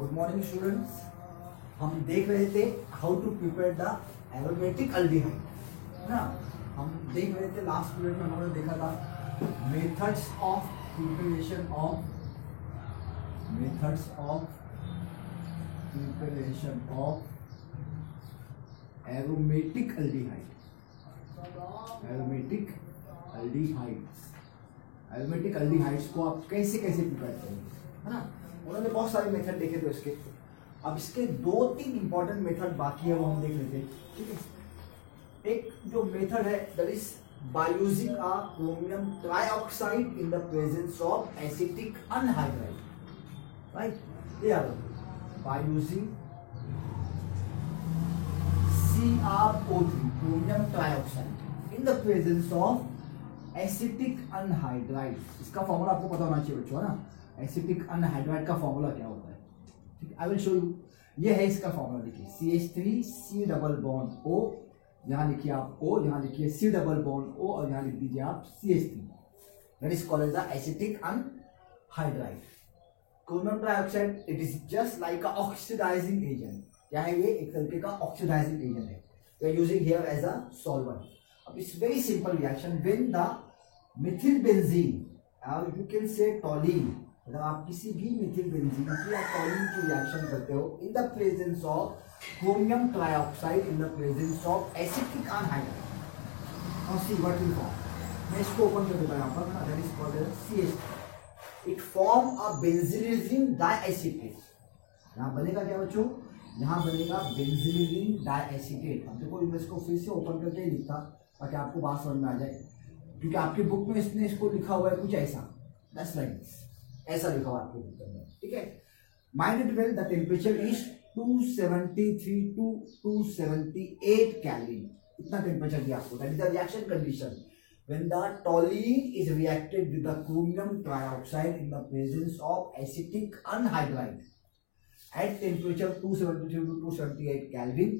Good morning students. हम देख रहे थे how to prepare the aromatic aldehyde ना। हम देख रहे थे लास्ट पीरियड में हमने देखा था methods of preparation of aromatic aldehydes को आप कैसे कैसे प्रिपेयर करेंगे, है ना। उन्होंने बहुत सारे मेथड देखे थे इसके। अब इसके 2-3 इंपॉर्टेंट मेथड बाकी है, वो हम देख लेते हैं, ठीक है। एक जो मेथड है that is by using a chromium trioxide in the presence of acetic anhydride, right. ये याद रखो, by using CrO3 chromium trioxide in the presence of acetic anhydride. इसका फॉर्मूला आपको पता होना चाहिए बच्चों, है ना। एसिटिक अनहाइड्राइड का फॉर्मूला क्या होता है, ठीक है। I will show you. ये है इसका फॉर्मूला, देखिए CH3 C double bond O, यहाँ लिखिए आप O, यहाँ लिखिए C डबल बॉन्ड O और यहाँ लिख दीजिए आप CH3। That is called as the acetic anhydride. Chromium trioxide it is just like a oxidizing agent. क्या है ये? एक तरीके का ऑक्सीडाइजिंग एजेंट है। We are using here as a solvent. अब it's very simple reaction when the methyl benzene और you can say toluene, मतलब आप किसी भी मिथिल बेंजीन या टॉलीन की रिएक्शन करते हो in the presence of chromium trioxide in the presence of acetic anhydride. Now see what will form. मैं इसको ओपन कर देता हूं यहां पर, that is called as CH। It form a benzene diacetate. यहां बनेगा क्या बच्चों? यहां बनेगा बेंजीन डाइएसिटेट। अब देखो मैं इसको फिर से ओपन करके ही लिखता ताकि आपको बात समझ में आ जाए, क्योंकि आपकी बुक में इसने इसको लिखा हुआ है कुछ ऐसा, दैट्स लाइक दिस, ऐसा लिखा हुआ है आपकी बुक में, ठीक है। Mind it well, the temperature is 273 to 278 kelvin. इतना टेम्परेचर दिया आपको। That is the reaction condition when the toluene is reacted with the chromium trioxide in the presence of acetic anhydride at temperature 273 to 278 Kelvin.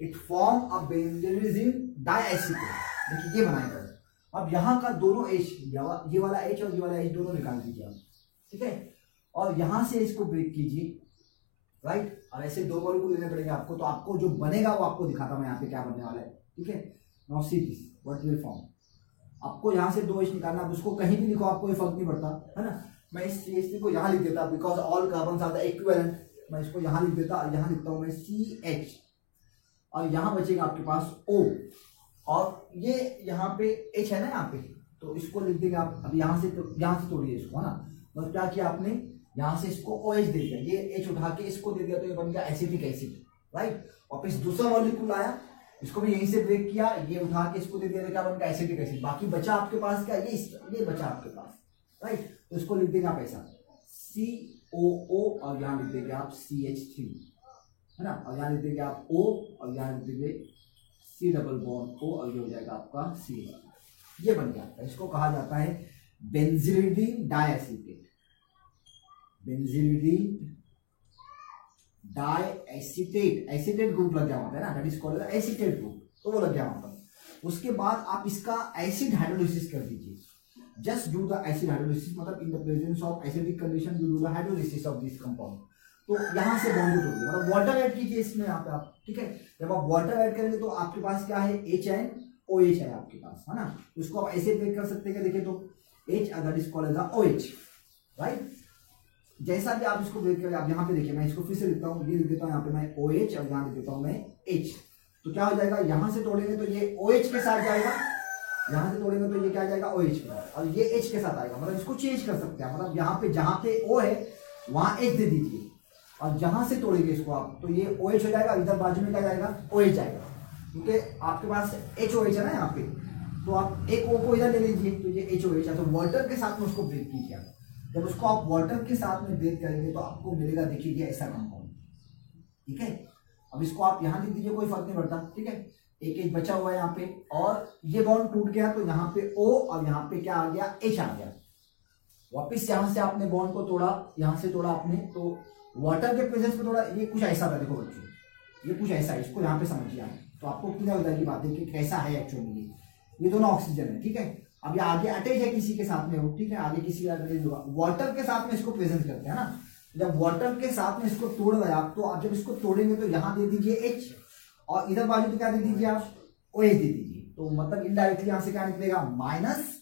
It form a benzene diacetate। देखिए ये बनाएगा। अब यहाँ का दोनों H, ये वाला H और ये वाला H दोनों निकाल दीजिए आप, ठीक है। और यहाँ से इसको ब्रेक कीजिए, राइट। और ऐसे दो मॉलिक्यूल लेने पड़ेंगे आपको, तो आपको जो बनेगा वो आपको दिखाता मैं यहाँ पे क्या बनने वाला है, ठीक है। Now see this what will form. आपको यहाँ से 2 H निकालना, अब उसको कहीं भी लिखो आपको ये फर्क नहीं पड़ता, है ना। मैं इस CH3 को यहाँ लिख देता because all carbon are the equivalent. मैं इसको यहाँ लिख देता और यहाँ लिखता हूँ मैं CH, और यहाँ बचेगा आपके पास O, और ये यहाँ पे H है ना यहाँ पे, तो इसको लिख देंगे आप। अब यहाँ से तोड़िए इसको, है ना। और क्या किया आपने, यहाँ से इसको OH दे दिया, ये H उठा के इसको दे दिया, तो ये बन गया एसिटिक एसिड, राइट। वापस दूसरा मॉलिक्यूल आया, इसको भी यहीं से ब्रेक किया, ये उठा के इसको दे दिया, तो क्या बन गया एसिटिक एसिड। बाकी बचा आपके पास क्या, ये बचा आपके पास, राइट। तो इसको लिख देंगे आप ऐसा COO और यहाँ लिख देंगे आप CH3, है ना। और यहाँ लिख देंगे आप O और यहाँ लिख देंगे C डबल बॉन्ड O और ये हो जाएगा आपका CH। ये बन गया। इसको कहा जाता है बेंजीन डाइएसिटेट। बेंजीन डाइएसिटेट, एसिटेट ग्रुप लग गया होता है ना, that is called acetate group, तो वो लग गया वहां पर। उसके बाद आप इसका एसिड हाइड्रोलिसिस कर दीजिए। Just do the acid hydrolysis, मतलब in the presence of acidic condition you do the hydrolysis of this compound। तो यहाँ से बॉन्ड तोड़िए, मतलब वाटर ऐड कीजिए इसमें यहाँ पे आप, ठीक है। जब आप वाटर ऐड करेंगे तो आपके पास क्या है, HNOH है आपके पास, है ना। उसको आप ऐसे ब्रेक कर सकते हैं, देखिए तो H that is called as OH, right. जैसा भी आप इसको ब्रेक करेंगे, आप यहाँ पे देखिए, मैं इसको फिर से लिखता हूँ, ये लिख देता हूँ यहाँ पे मैं OH और यहाँ लिख देता हूँ मैं H। तो क्या हो जाएगा, यहाँ से तोड़ेंगे तो ये OH के साथ जाएगा, यहाँ से तोड़ेंगे तो ये क्या जाएगा OH के साथ, और ये H के साथ आएगा। मतलब इसको चेंज कर सकते हैं, मतलब यहाँ पे जहाँ पे O है वहां H दे दीजिए, और जहां से तोड़ेंगे इसको आप तो ये OH हो जाएगा, इधर बाजू में क्या जाएगा OH जाएगा, क्योंकि आपके पास HOH है ना यहाँ पे। तो आप एक O को इधर ले लीजिए, तो ये HOH है, तो वाटर के साथ में उसको ब्रेक कीजिए। जब उसको आप वाटर के साथ में ब्रेक करेंगे तो आपको मिलेगा, देखिए ये ऐसा कंपाउंड, ठीक है। अब इसको आप यहाँ लिख दीजिए, कोई फर्क नहीं पड़ता, ठीक है। एक बचा हुआ है यहाँ पे, और ये बॉन्ड टूट गया तो यहाँ पे O और यहाँ पे क्या आ गया, H आ गया। वापिस यहाँ से आपने बॉन्ड को तोड़ा, यहाँ से तोड़ा आपने, तो वाटर के प्रेजेंस में तोड़ा, ये कुछ ऐसा था, देखो बच्चों ये कुछ ऐसा है, इसको यहाँ पे समझिए आप, तो आपको क्लियर हो जाएगी बात है कि कैसा है एक्चुअली। ये दोनों ऑक्सीजन है, ठीक है। अब ये आगे अटैच है किसी के साथ में हो, ठीक है, आगे किसी का रिलीज होगा, वाटर के साथ में इसको प्रेजेंट करते हैं ना, जब वाटर के साथ में इसको तोड़ रहे आप, तो आप जब इसको तोड़ेंगे तो यहाँ दे दीजिए H और इधर बाजू तो क्या दे दीजिए आप OH दे दीजिए। तो मतलब इनडायरेक्टली यहाँ से क्या निकलेगा minus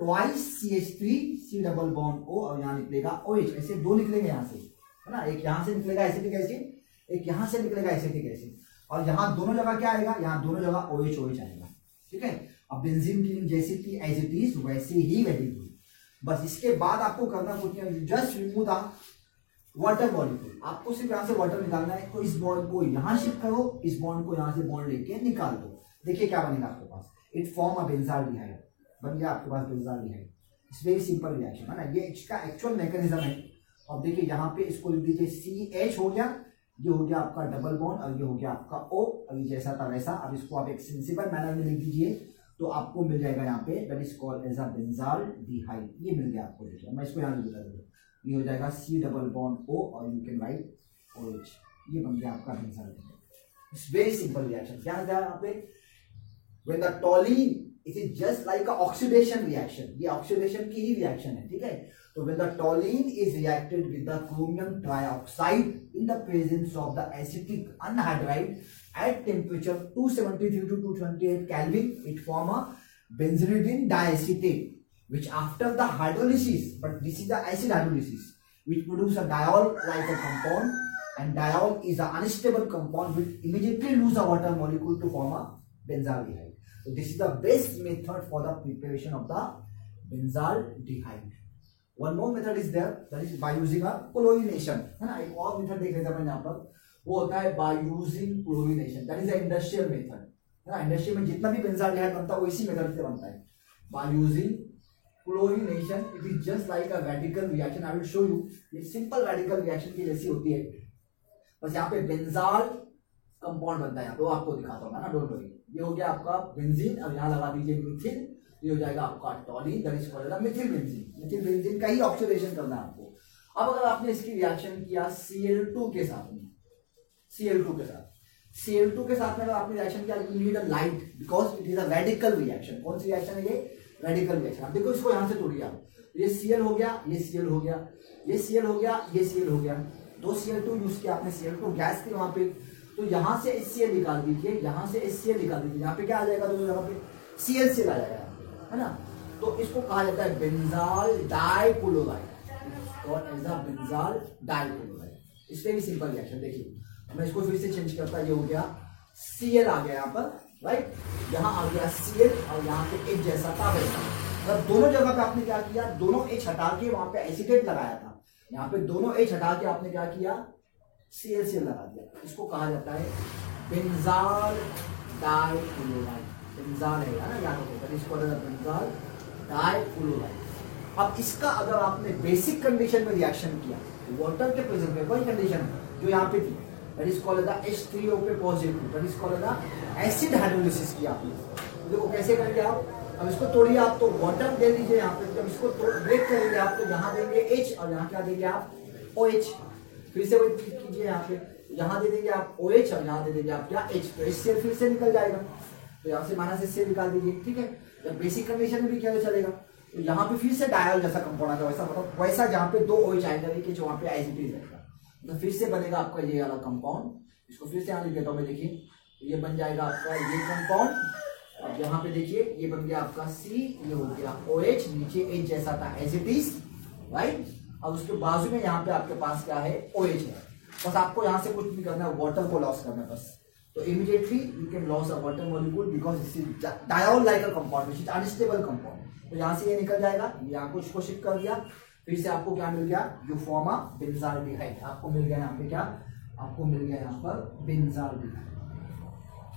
twice CH3 C double bond O और यहाँ निकलेगा OH। ऐसे दो निकलेंगे यहाँ से, है ना, एक यहाँ से निकलेगा एसिटिक एसिड, एक यहाँ से निकलेगा एसिटिक एसिड, और यहाँ दोनों जगह क्या आएगा, यहाँ दोनों जगह OH OH आएगा। ठीक है, अब बेंजीन की जैसी थी एज इट इज वैसे ही वेरी गुड। बस इसके बाद आपको करना कुछ नहीं, just remove the water molecule. आपको सिर्फ यहाँ से वाटर निकालना है। तो इस बॉन्ड को यहाँ शिफ्ट करो, इस बॉन्ड को यहाँ से बॉन्ड लेके निकाल दो। देखिए क्या बनेगा आपके पास, इट फॉर्म अ बेंजाल्डिहाइड, बन गया आपके पास benzaldehyde. It's very simple reaction है ना, ये इसका एक्चुअल मैकेनिज्म है। अब देखिए यहाँ पे इसको लिख दीजिए CH हो गया, ये हो गया आपका डबल बॉन्ड और ये हो गया आपका O। अभी जैसा था वैसा, अब इसको आप एक सेंसिबल मैनर में लिख दीजिए तो आपको मिल जाएगा यहाँ पे that is called as a benzaldehyde. ये मिल गया आपको, देखिए मैं इसको यहाँ लिख देता हूँ, ये हो जाएगा C डबल बॉन्ड O और यू कैन राइट OH। ये बन गया आपका benzaldehyde. It's very simple reaction. क्या है यहाँ पे, when the टॉलिन it is just like a oxidation reaction, ये ऑक्सीडेशन की ही रिएक्शन है। ठीक है, तो when the toluene is reacted with the chromium trioxide in the presence of the acetic anhydride at temperature 273 to 228 Kelvin, it form a benzene diacetate, which after the hydrolysis, but this is the acid hydrolysis, which produce a diol like a compound, and diol is an unstable compound which immediately lose a water molecule to form a benzaldehyde. So this is the best method for the preparation of the benzaldehyde. One more method is there, that is by using a chlorination, है ना। एक और method देख लेते हैं यहाँ पर, वो होता है by using chlorination, that is a industrial method, है ना। इंडस्ट्री में जितना भी बेंजाल्डिहाइड बनता है वो इसी मेथड से बनता है, by using chlorination। It is just like a radical reaction, I will show you। ये सिंपल radical reaction की जैसी होती है, बस यहाँ पे बेंजाल कंपाउंड बनता है, यहाँ पे वो आपको दिखाता हूँ ना, डोंट वरी। ये हो गया आपका बेंजीन, अब यहाँ लगा दीजिए मिथिल, ये हो जाएगा आपका टॉलिन, that is called Mithil benzene. Mithil benzene का ही ऑक्सीडेशन करना है आपको। अब अगर आपने इसकी रिएक्शन किया Cl2 के साथ में, Cl2 के साथ में अगर आपने रिएक्शन किया, you need a light because it is a radical reaction. कौन सी रिएक्शन है ये, रेडिकल रिएक्शन। अब देखो इसको यहाँ से तोड़िए आप, ये Cl हो गया, ये Cl हो गया, ये Cl हो गया, ये Cl हो गया, दो Cl2 यूज किया आपने, Cl2 गैस थी वहां पे, तो यहाँ से HCl निकाल दीजिए, यहाँ से HCl निकाल दीजिए, यहाँ पे क्या आ जाएगा, दोनों जगह पे ClCl आ जाएगा, है ना। तो इसको कहा जाता है बेंजाल डाइक्लोराइड, और as a benzal dichloride. It's very simple reaction. देखिए मैं इसको फिर से चेंज करता, ये हो गया Cl आ गया यहाँ पर, राइट, यहाँ आ गया Cl और यहाँ पे H जैसा था वैसा। मतलब दोनों जगह पे आपने क्या किया, दोनों H हटा के वहां पे एसिटेट लगाया था, यहाँ पे दोनों H हटा के आपने क्या किया, ClCl लगा दिया। इसको कहा जाता है बेंजाल डाइक्लोराइड। बेंजाल है ना, याद रखो, इसको बेंजाल डाइक्लोराइड। अब इसका अगर आपने बेसिक कंडीशन में रिएक्शन किया, वाटर के प्रेजेंस में कोई कंडीशन जो यहाँ पे थी, that is called the H3O पे positive, that is called the acid hydrolysis किया आपने। तो देखो कैसे करेंगे आप, अब इसको तोड़िए आप, तो वाटर दे दीजिए यहाँ पे, जब इसको ब्रेक करेंगे आप तो यहाँ देंगे H और यहाँ क्या देंगे आप OH। फिर से वही कीजिए, यहाँ पे यहाँ दे देंगे आप OH और यहाँ दे देंगे आप क्या H, तो HCl फिर से निकल जाएगा, तो यहाँ से माइनस HCl निकाल दीजिए। ठीक है, जब बेसिक कंडीशन में भी क्या चलेगा, तो यहाँ पे फिर से डायल जैसा कंपाउंड आता है वैसा, मतलब वैसा जहाँ पे दो OH आएगा कि जो वहाँ पे एज इट इज रहेगा, तो फिर से बनेगा आपका ये वाला कंपाउंड। इसको फिर से यहाँ लिख देता हूँ मैं, देखिए ये बन जाएगा आपका ये कंपाउंड। अब यहाँ पे देखिए ये बन गया आपका C, ये हो गया OH, नीचे H जैसा था एज इट इज, राइट। अब उसके बाजू में यहाँ पे आपके पास क्या है, OH है। बस आपको यहाँ से कुछ नहीं करना है, वाटर को लॉस करना है बस। तो immediately you can loss a water molecule because it is diol like a compound which is unstable compound. तो यहाँ से ये निकल जाएगा, यहाँ को इसको शिफ्ट कर दिया, फिर से आपको क्या मिल गया, यू फॉर्म अ बेंजाल्डिहाइड। आपको मिल गया यहाँ पे क्या, आपको मिल गया यहाँ पर benzaldehyde,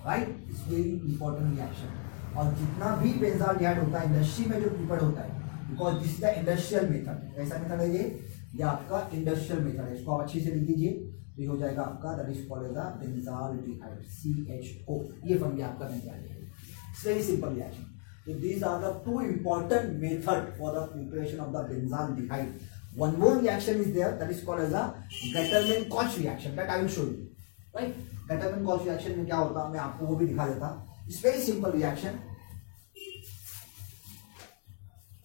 right. It's very important reaction. और जितना भी बेंजाल्डिहाइड होता है इंडस्ट्री में जो प्रिपेयर होता है, because this is the industrial method. ऐसा मेथड है ये आपका इंडस्ट्रियल मेथड है। इसको आप अच्छे से लिख दीजिए, तो ये हो जाएगा आपका that is called as the benzaldehyde, CHO। ये बन गया आपका benzaldehyde. It's very simple reaction. So these are the two important method for the preparation of the benzaldehyde. One more reaction is there, that is called as a Gattermann-Koch reaction, that I will show you, right? Gattermann-Koch reaction में क्या होता है, मैं आपको वो भी दिखा देता। It's very simple reaction.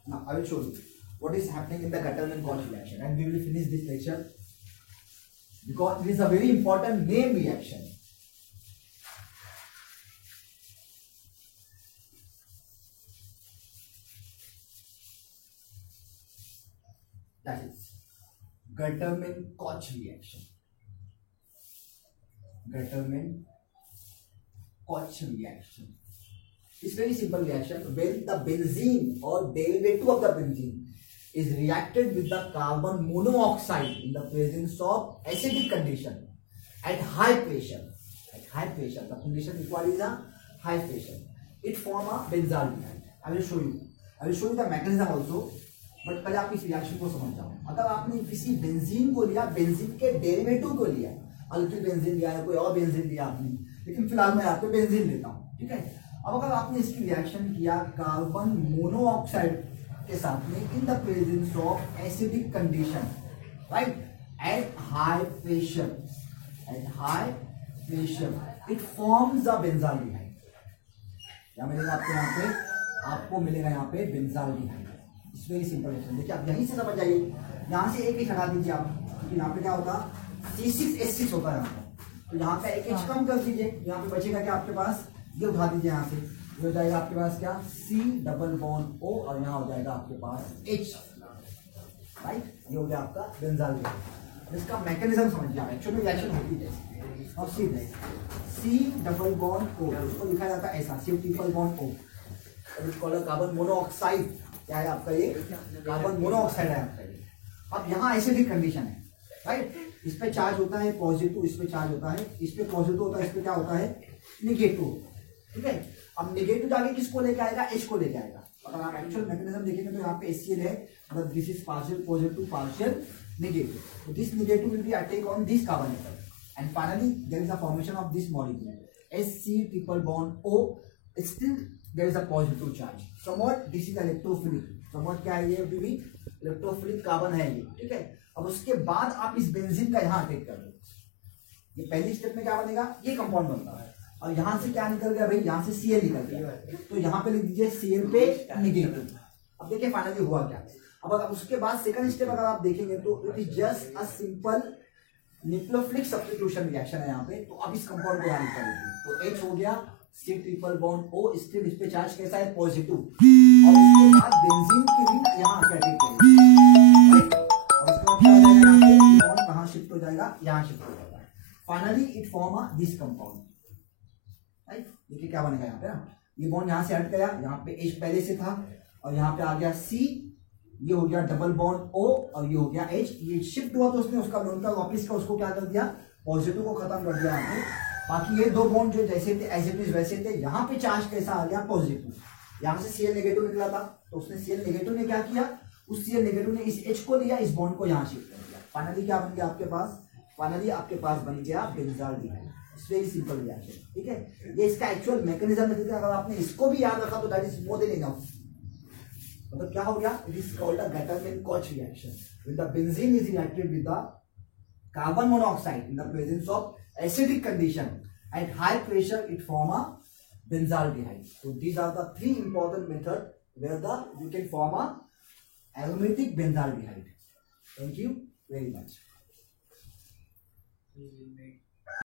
Now I will show you what is happening in the Gattermann-Koch reaction, and we will finish this lecture because it is a very important name reaction. That is Guterman-Koch reaction. Guterman-Koch reaction. It's very simple reaction. When the benzene or derivative of the benzene is reacted with the carbon monoxide in the presence of acidic condition at high pressure. The condition required is a high pressure. It form a benzaldehyde. I will show you the mechanism also. But पहले आप इस reaction को समझ जाओ. अगर आपने किसी benzene को लिया, बेंजीन के डेरिवेटिव को लिया, अल्किल बेंजीन लिया है, कोई और बेंजीन लिया आपने, लेकिन फिलहाल मैं यहाँ पे बेंजीन लेता हूँ, ठीक है. अब अगर आपने इसकी रिएक्शन किया कार्बन मोनोऑक्साइड के साथ में इन the presence of acidic condition, right, at high pressure, it forms a benzaldehyde. क्या मिलेगा आपको यहाँ पे? आपको मिलेगा यहाँ पे benzaldehyde. It's very simple reaction. देखिए आप यहीं से समझ जाइए. यहाँ से एक H हटा दीजिए आप, क्योंकि यहाँ पे क्या होगा, C6H6 होता है यहाँ पे. तो यहाँ पे एक H कम कर दीजिए. यहाँ पे बचेगा क्या आपके पास? ये उठा दीजिए यहाँ से. ये हो जाएगा आपके पास क्या? C डबल बॉन्ड O और यहाँ हो जाएगा आपके पास H, राइट. ये हो गया आपका बेंजाल्डिहाइड. इसका मैकेनिज्म समझिए आप. एक्चुअली रिएक्शन होती है और सीधे C डबल बॉन्ड O, उसको लिखा जाता है ऐसा, C triple bond O. Carbon monoxide क्या है आपका? ये कार्बन मोनोऑक्साइड है आपका ये. अब यहाँ एसिडिक कंडीशन है, राइट. इस पे चार्ज होता है पॉजिटिव, इस पे चार्ज होता है, इस पे पॉजिटिव होता है, इस पे क्या होता है? निगेटिव, ठीक है. अब निगेटिव जाके किसको लेके आएगा? H को लेके आएगा. अगर आप एक्चुअल मैकेनिज्म देखेंगे तो यहाँ पे HCl है, मतलब this is partial positive partial negative. तो this negative will be attack on this carbon atom and finally there is a formation of this molecule Hc triple bond O. Still there is a positive charge. Somewhat this is electrophilic. Somewhat क्या है ये? भी electrophilic carbon है ये, ठीक है. अब उसके बाद आप इस बेंजीन का यहाँ अटैक कर दो. ये पहली स्टेप में क्या बनेगा? ये कंपाउंड बनता है. और यहाँ से क्या निकल गया भाई? यहाँ से Cl निकल गया. तो यहाँ पे लिख दीजिए Cl पे निगेटिव. अब देखिए फाइनली हुआ क्या. अब अगर उसके बाद सेकंड स्टेप अगर आप देखेंगे तो it is just a simple nucleophilic substitution reaction है यहाँ पे. तो अब इस कंपाउंड को यहाँ निकल दीजिए. तो H हो गया, C triple bond O, still इस पे चार्ज कैसा है? पॉजिटिव. और उसके बाद बेंजीन की रिंग यहाँ अटैक करेगी, राइट. और उसके बाद क्या हो जाएगा? यहाँ पे बॉन्ड कहाँ शिफ्ट हो जाएगा? यहाँ शिफ्ट हो जाएगा. Finally it form a this compound, right. देखिए क्या बनेगा यहाँ पे ना. ये बॉन्ड यहाँ से हट गया, यहाँ पे H पहले से था और यहाँ पे आ गया C. ये हो गया डबल बॉन्ड O और ये हो गया H. ये शिफ्ट हुआ तो उसने उसका लोन का वापिस का उसको क्या कर दिया? पॉजिटिव को खत्म कर दिया यहाँ पे. बाकी ये दो बॉन्ड जो जैसे थे एज इट इज वैसे थे. यहाँ पे चार्ज कैसा आ गया? पॉजिटिव. यहाँ से Cl नेगेटिव निकला था तो उसने Cl नेगेटिव ने क्या किया? उस Cl नेगेटिव ने इस H को लिया, इस बॉन्ड को यहाँ शिफ्ट कर दिया. फाइनली क्या बन गया आपके पास? फाइनली आपके पास बन गया benzaldehyde. It's very simple reaction, ठीक है. ये इसका एक्चुअल मैकेनिज्म है. अगर आपने इसको भी याद रखा तो that is more than enough. मतलब क्या हो गया? It is called a Guterman-Koch reaction. When the benzene is reacted with the carbon monoxide in the presence of acidic condition at high pressure, it form a benzaldehyde. So these are the three important methods where you can form a aromatic benzaldehyde. Thank you very much.